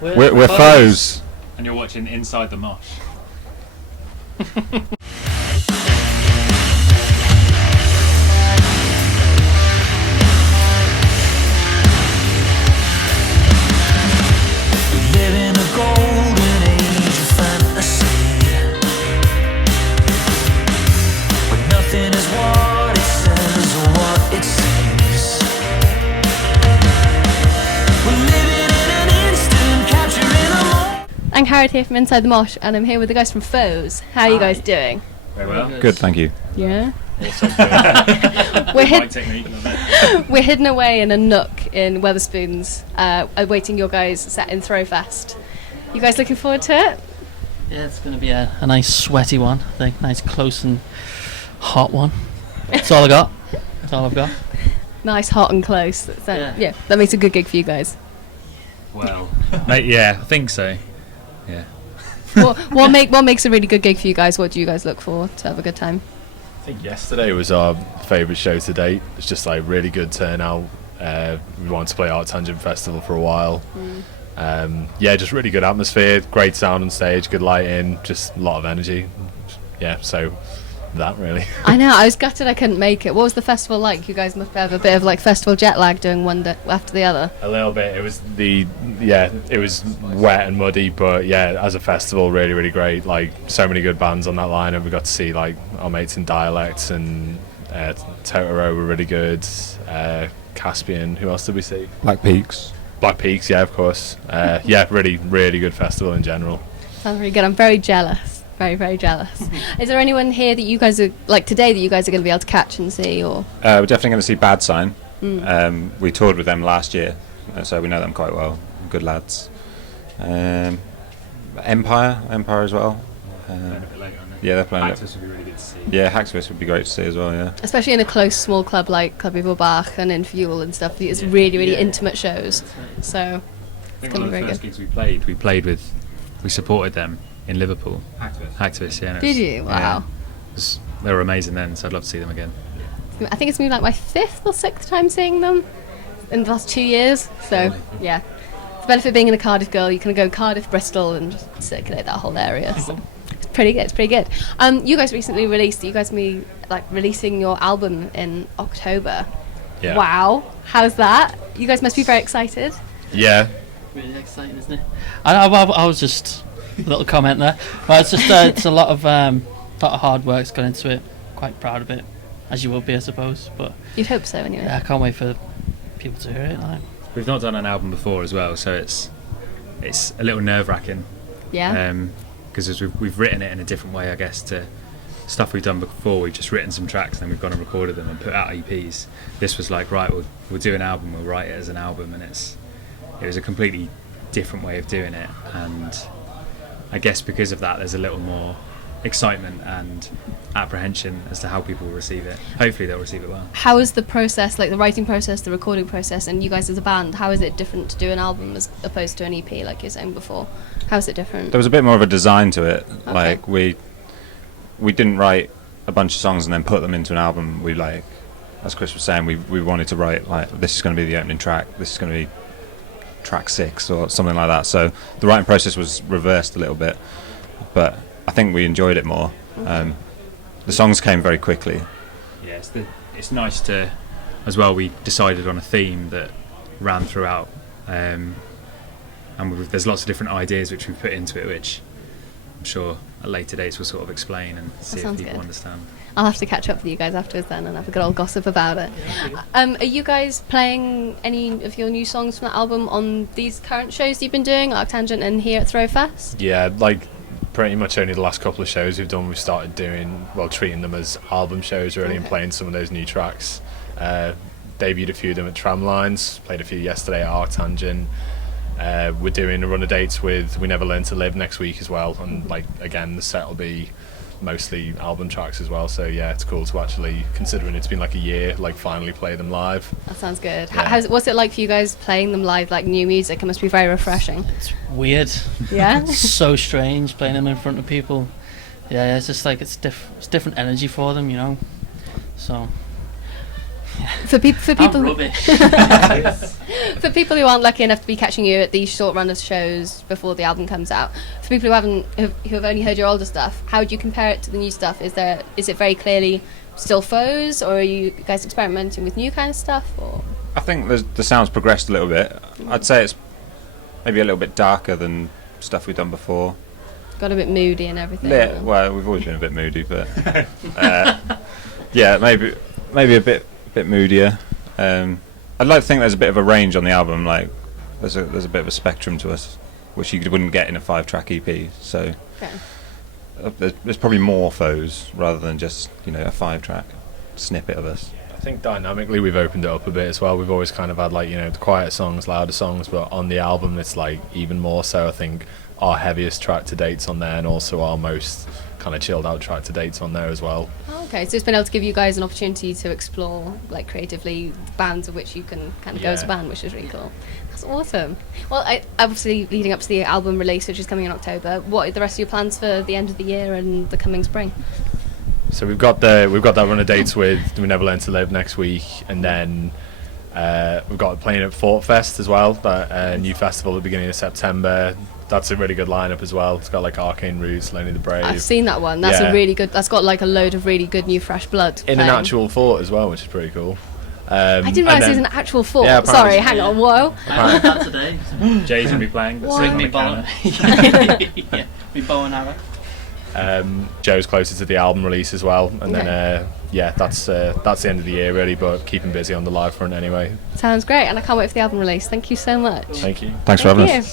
We're foes. And you're watching Inside the Mosh. I'm Harriet here from Inside the Mosh, and I'm here with the guys from Foes. How are you guys doing? Very well. Good, thank you. Yeah. We're We're hidden away in a nook in Wetherspoons, awaiting your guys' set in Throwfest. You guys looking forward to it? Yeah, it's going to be a nice sweaty one, I think. Nice, close and hot one. That's all I got. That's all I've got. Nice, hot and close. Yeah, that makes a good gig for you guys. Well, mate, yeah, I think so. Yeah. What makes a really good gig for you guys? What do you guys look for to have a good time? I think yesterday was our favourite show to date. It's just like really good turnout. We wanted to play Art Tangent Festival for a while. Yeah, just really good atmosphere, great sound on stage, good lighting, just a lot of energy. Yeah, so that really. I know, I was gutted I couldn't make it. What was the festival like? You guys must have a bit of like festival jet lag doing one after the other. A little bit. It was it was wet and muddy, but yeah, as a festival, really, really great. Like so many good bands on that lineup. We got to see like our mates in Dialects and Totoro were really good. Caspian. Who else did we see? Black Peaks. Black Peaks, yeah, of course. Yeah, really, really good festival in general. Sounds really good. I'm very jealous. Very, very jealous. Is there anyone here that you guys are, like today, that you guys are going to be able to catch and see? Or We're definitely going to see Bad Sign. We toured with them last year, so we know them quite well. Good lads. Empire as well. Yeah, they're playing. Hacktivist would be really good to see. Yeah, Hacktivist would be great to see as well. Yeah. especially in a close, small club like Club Evil Bach and in Fuel and stuff. It's really, really intimate shows. So I it's think going one to be of the very first good. gigs we supported them in Liverpool. Hacktivist, yeah. Did you? Wow. They were amazing then, so I'd love to see them again. I think it's been like my 5th or 6th time seeing them in the last 2 years. So yeah, the benefit of being in a Cardiff girl, you can go Cardiff, Bristol, and just circulate that whole area. So it's pretty good. It's pretty good. You guys recently released. You guys be like releasing your album in October. Yeah. Wow, how's that? You guys must be very excited. Yeah. Really exciting, isn't it? I was just a little comment there. Well, it's just it's a lot of hard work's gone into it. Quite proud of it, as you will be, I suppose. But You'd hope so, anyway. yeah, I can't wait for people to hear it. Like. We've not done an album before as well, so it's a little nerve-wracking. Yeah. Because we've written it in a different way, I guess, to stuff we've done before. We've just written some tracks and then we've gone and recorded them and put out EPs. This was like, right, we'll do an album, we'll write it as an album, and it was a completely different way of doing it. And I guess because of that, there's a little more excitement and apprehension as to how people will receive it. Hopefully they'll receive it well. How is the process, like the writing process, the recording process, and you guys as a band, how is it different to do an album as opposed to an EP, like you were saying before? How is it different? There was a bit more of a design to it. Okay. Like we didn't write a bunch of songs and then put them into an album. We like, as Chris was saying, we wanted to write like, this is going to be the opening track. This is going to be track 6 or something like that. So the writing process was reversed a little bit, but I think we enjoyed it more. The songs came very quickly. Yeah, it's nice to, as well, we decided on a theme that ran throughout, and there's lots of different ideas which we put into it, which I'm sure at later dates we'll sort of explain and see if people understand. I'll have to catch up with you guys afterwards then and have a good old gossip about it. Are you guys playing any of your new songs from that album on these current shows you've been doing, Arctangent and here at Throwfest? Yeah, like pretty much only the last couple of shows we've done, we've started doing, well, treating them as album shows really, and playing some of those new tracks. Debuted a few of them at Tramlines, played a few yesterday at Arctangent. We're doing a run of dates with We Never Learn to Live next week as well, and like again the set will be mostly album tracks as well, so yeah, it's cool to actually, considering it's been like a year, like finally play them live. That sounds good. Yeah. What's it like for you guys playing them live, like new music? It must be very refreshing. It's weird. Yeah? It's so strange playing them in front of people. Yeah, it's just like it's different energy for them, you know. So For people rubbish. for people who aren't lucky enough to be catching you at these short run of shows before the album comes out, for people who have only heard your older stuff, how would you compare it to the new stuff? Is it very clearly still Foes, or are you guys experimenting with new kind of stuff? Or I think the sound's progressed a little bit. I'd say it's maybe a little bit darker than stuff we've done before. got a bit moody and everything? Yeah, well, we've always been a bit moody, but yeah, maybe a bit moodier. I'd like to think there's a bit of a range on the album. Like there's a bit of a spectrum to us, which you wouldn't get in a 5-track EP. So there's probably more Foes rather than just a 5-track snippet of us. I think dynamically we've opened it up a bit as well. We've always kind of had the quieter songs, louder songs, but on the album it's like even more so. I think our heaviest track to date's on there, and also our most kind of chilled out track to date's on there as well. Okay, so it's been able to give you guys an opportunity to explore, like, creatively bands of which you can kind of go as a band, which is really cool. That's awesome. Well, obviously leading up to the album release, which is coming in October, what are the rest of your plans for the end of the year and the coming spring? So we've got that run of dates with We Never Learn to Live next week, and then we've got playing at Fort Fest as well, that new festival at the beginning of September. That's a really good lineup as well. It's got like Arcane Roots, Lonely the Brave. I've seen that one. That's a really good. That's got like a load of really good new fresh blood in playing. an actual fort as well, which is pretty cool. I didn't realise it was an actual fort. Yeah, Sorry, hang on. Whoa. I heard that today. Jay's gonna be playing. Bring me bow. Yeah, me bow and arrow. Joe's closer to the album release as well, and then that's the end of the year really, but keeping busy on the live front anyway. Sounds great, and I can't wait for the album release. Thank you so much. Thank you. Thanks for having us. You.